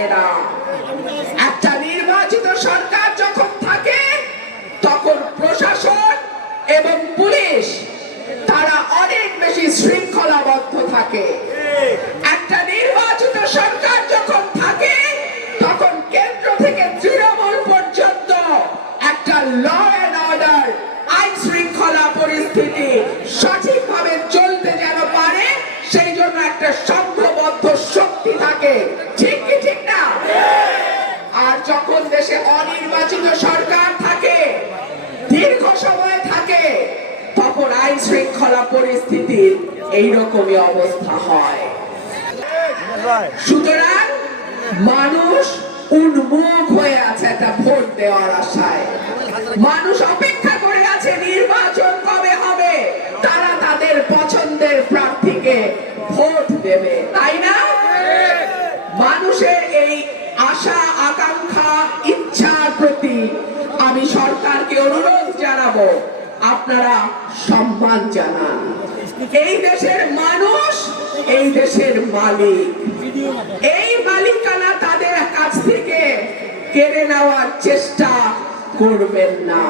পারে না। একটা নির্বাচিত সরকার যখন থাকে তখন প্রশাসন এবং পুলিশ তারা অনেক বেশি শৃঙ্খলাবদ্ধ থাকে। একটা নির্বাচিত সরকার যখন থাকে তখন কেন্দ্র থেকে তৃণমূল পর্যন্ত একটা ল অ্যান্ড অর্ডার, আইন শৃঙ্খলা পরিস্থিতি সঠিকভাবে চলতে যেন পারে সেই জন্য একটা সংঘবদ্ধ শক্তি থাকে। ঠিক কি ঠিক না? আর যখন দেশে অনির্বাচিত সরকার থাকে, দীর্ঘ সময় থাকে, তখন আইন শৃঙ্খলা পরিস্থিতির এইরকমই অবস্থা হয়। সুতরাং মানুষ উন্মুখ হয়ে আছে একটা ভোট দেওয়ার আশায়। মানুষ অপেক্ষা করে আছে নির্বাচন কবে হবে, তারা তাদের পছন্দের প্রার্থীকে ভোট দেবে, তাই না? মানুষের এই আশা আকাঙ্ক্ষা ইচ্ছার প্রতি আমি সরকারকে অনুরোধ জানাবো, আপনারা সম্মান জানান। এই দেশের মানুষ এই দেশের মালিক, এই মালিকানা তাদের কাছ থেকে কেড়ে নেওয়ার চেষ্টা করবেন না।